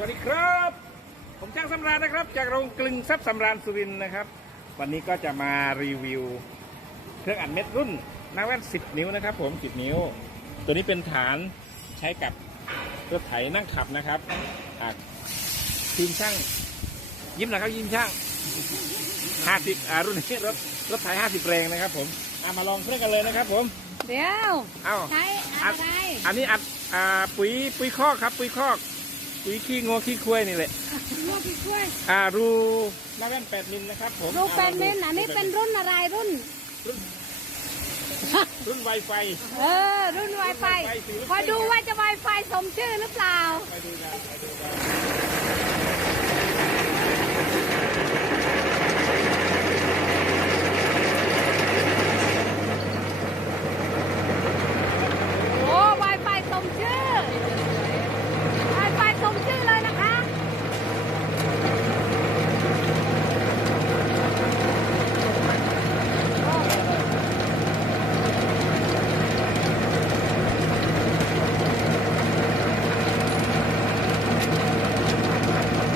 วัสดีครับ ผมช่างสำราญนะครับ จากโรงกลึงทรัพย์สำราญสุรินทร์นะครับ วันนี้ก็จะมารีวิว เครื่องอัดเม็ดรุ่นนาแว่น10 นิ้วนะครับ ผม10นิ้ว ตัวนี้เป็นฐานใช้กับรถไถนั่งขับนะครับอะทีมช่าง ยิ้มนะครับยิ้มช่าง50อ่ารุ่นนี้รถรถไถ50แรงนะครับ ผมเอามาลองเครื่องกันเลยนะครับ ผมเดี๋ยวเอ้าใช้อัอะดไรอันนี้อัดอ่าปุ๋ยปุ๋ยคอกครับ ปุ๋ยคอก ปุ๋ยขี้งัวขี้ควายนี่แหละลูกพี่กล้วยอ่ารูหน้าแว่นแปดมิลนะครับผมลูกเป็นอ่าเน้นอันนี้เป็นรุ่นอะไรรุ่น รุ่นไวไฟ เออ รุ่น Wi-Fi คอยดูว่าจะ Wi-Fi สมชื่อหรือเปล่า ไปดูกันไปดูกัน โอ้ Wi-Fi สมชื่อ Wi-Fi สมชื่อเลยนะคะ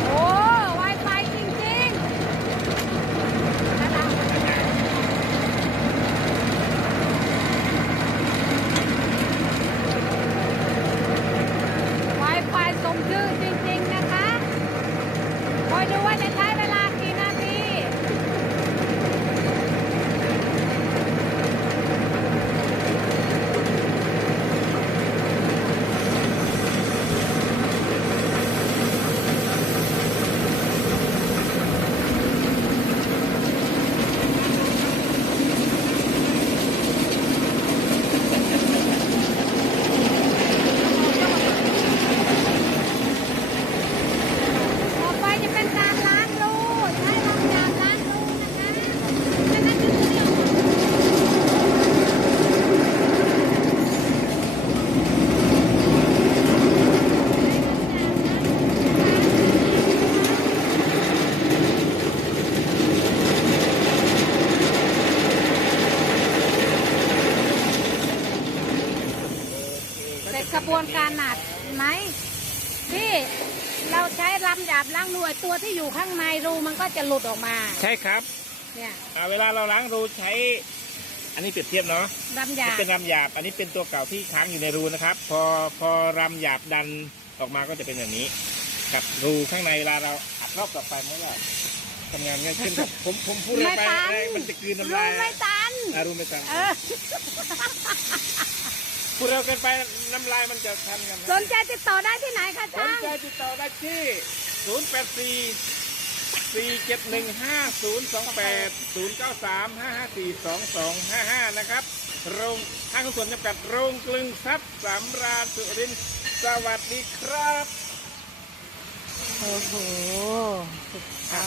โอ้ Wi-Fi จริงๆนะคะ Wi-Fi สมชื่อจริงๆนะคะคอยดูว่าจะใช้เวลากี่นาที ต่อไปจะเป็นการล้างรูใช้ลำยางล้างรูนะคะนั่นนั่นคือเรื่อง เสร็จ กระบวนการหนักไหมที่เราใช้ลำหยาบล้างรูไอ้ตัวที่อยู่ข้างในรูมันก็จะหลุดออกมา ใช่ครับ เนี่ยอ่าเวลาเราล้างรูใช้ อันนี้เปรียบเทียบเนาะลำหยาบเป็นรำหยาบ อันนี้เป็นตัวเก่าที่ค้างอยู่ในรูนะครับ พอพอรำหยาบดันออกมาก็จะเป็นอย่างนี้ กับรูข้างในเวลาเราอัดรอบต่อไปมันก็ทำงานง่ายขึ้นครับผมผมพูดอะไรไม่ไปตันแรกมันจะกลืนน้ำรูลายไม่ตันอ่ารูไม่ตันเออ พูดเร็วเกินไปน้ำลายมันจะทันกันสนใจติดต่อได้ที่ไหนคะสนช่างใจติดต่อได้ที่ 0 8 4 4 7 1 5 0 2 8 0 9 3 5 5 4 2 2 5 5 นะครับ โรงห้างหุ้นส่วนจำกัดโรงกลึงทรัพย์สำราญสุรินทร์สวัสดีครับ โอ้โหอะ